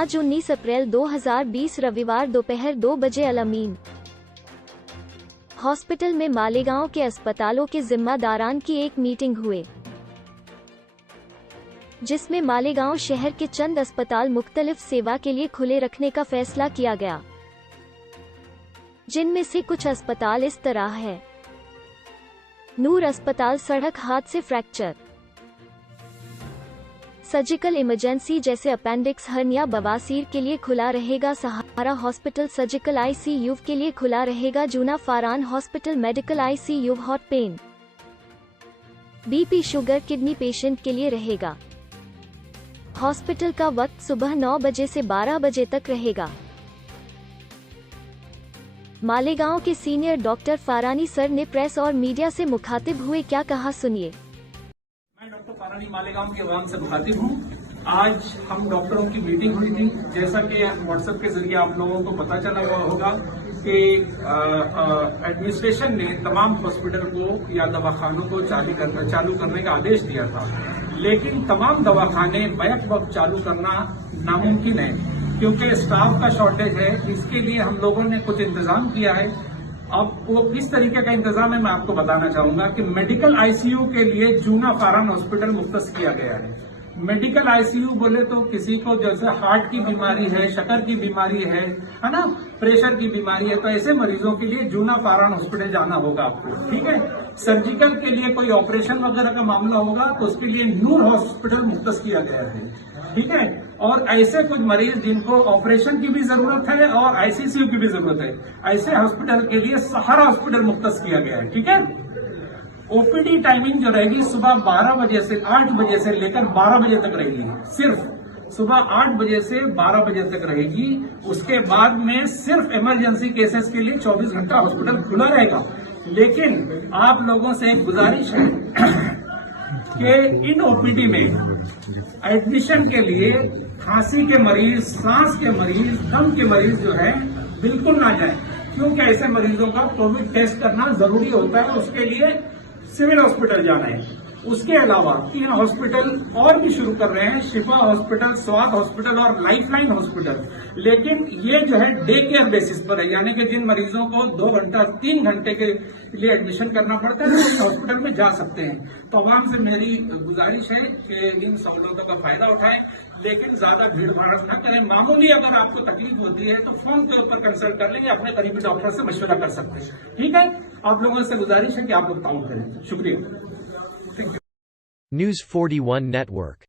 आज 19 अप्रैल 2020 रविवार दोपहर 2 बजे अल-अमीन हॉस्पिटल में मालेगांव के अस्पतालों के जिम्मेदारान की एक मीटिंग हुई, जिसमें मालेगांव शहर के चंद अस्पताल मुख्तलिफ सेवा के लिए खुले रखने का फैसला किया गया, जिनमें से कुछ अस्पताल इस तरह है। नूर अस्पताल सड़क हादसे फ्रैक्चर, सर्जिकल इमरजेंसी जैसे अपेंडिक्स हर्निया बवासीर के लिए खुला रहेगा। सहारा हॉस्पिटल सर्जिकल आईसीयू के लिए खुला रहेगा। जूना Faran hospital medical ICU heart pain, BP sugar kidney patient के लिए रहेगा। हॉस्पिटल का वक्त सुबह 9 बजे से 12 बजे तक रहेगा। मालेगांव के सीनियर डॉक्टर फारानी सर ने प्रेस और मीडिया से मुखातिब हुए, क्या कहा सुनिए। मैं डॉक्टर फारानी मालेगांव के अवाम से मुखातिब हूँ। आज हम डॉक्टरों की मीटिंग हुई थी। जैसा कि व्हाट्सएप के जरिए आप लोगों को पता चला हुआ होगा कि एडमिनिस्ट्रेशन ने तमाम हॉस्पिटल को या दवाखानों को चालू करने का आदेश दिया था, लेकिन तमाम दवाखाने बैक वक्त चालू करना नामुमकिन है क्योंकि स्टाफ का शॉर्टेज है। इसके लिए हम लोगों ने कुछ इंतजाम किया है। अब वो किस तरीके का इंतजाम है मैं आपको बताना चाहूंगा कि मेडिकल आईसीयू के लिए जूना फारान हॉस्पिटल मुख्तस किया गया है। मेडिकल आईसीयू बोले तो किसी को जैसे हार्ट की बीमारी है, शक्कर की बीमारी है ना, प्रेशर की बीमारी है, तो ऐसे मरीजों के लिए जूना फारान हॉस्पिटल जाना होगा आपको, ठीक है। सर्जिकल के लिए कोई ऑपरेशन वगैरह का मामला होगा तो उसके लिए नूर हॉस्पिटल मुख्तस किया गया है, ठीक है। और ऐसे कुछ मरीज जिनको ऑपरेशन की भी जरूरत है और आईसीयू की भी जरूरत है, ऐसे हॉस्पिटल के लिए सहारा हॉस्पिटल मुख्तस किया गया है, ठीक है। ओपीडी टाइमिंग जो रहेगी सुबह 12 बजे से 8 बजे से लेकर 12 बजे तक रहेगी। सिर्फ सुबह 8 बजे से 12 बजे तक रहेगी। उसके बाद में सिर्फ इमरजेंसी केसेस के लिए 24 घंटा हॉस्पिटल खुला रहेगा। लेकिन आप लोगों से एक गुजारिश है कि इन ओपीडी में एडमिशन के लिए खांसी के मरीज, सांस के मरीज, दम के मरीज जो है बिल्कुल ना जाए, क्योंकि ऐसे मरीजों का कोविड टेस्ट करना जरूरी होता है। उसके लिए सिविल हॉस्पिटल जाना है। उसके अलावा 3 हॉस्पिटल और भी शुरू कर रहे हैं, शिफा हॉस्पिटल, स्वाद हॉस्पिटल और लाइफलाइन हॉस्पिटल। लेकिन ये जो है डे केयर बेसिस पर है, यानी कि जिन मरीजों को 2 घंटा 3 घंटे के लिए एडमिशन करना पड़ता है उस हॉस्पिटल में जा सकते हैं। तो आवाम से मेरी गुजारिश है कि इन सहूलतों का फायदा उठाएं, लेकिन ज्यादा भीड़ भाड़ न करें। मामूली अगर आपको तकलीफ होती है तो फोन के ऊपर कंसल्ट कर लेंगे, अपने करीबी डॉक्टर से मशवरा कर सकते हैं, ठीक है। आप लोगों से गुजारिश है कि आप लोग ताउन करें। शुक्रिया। News 41 Network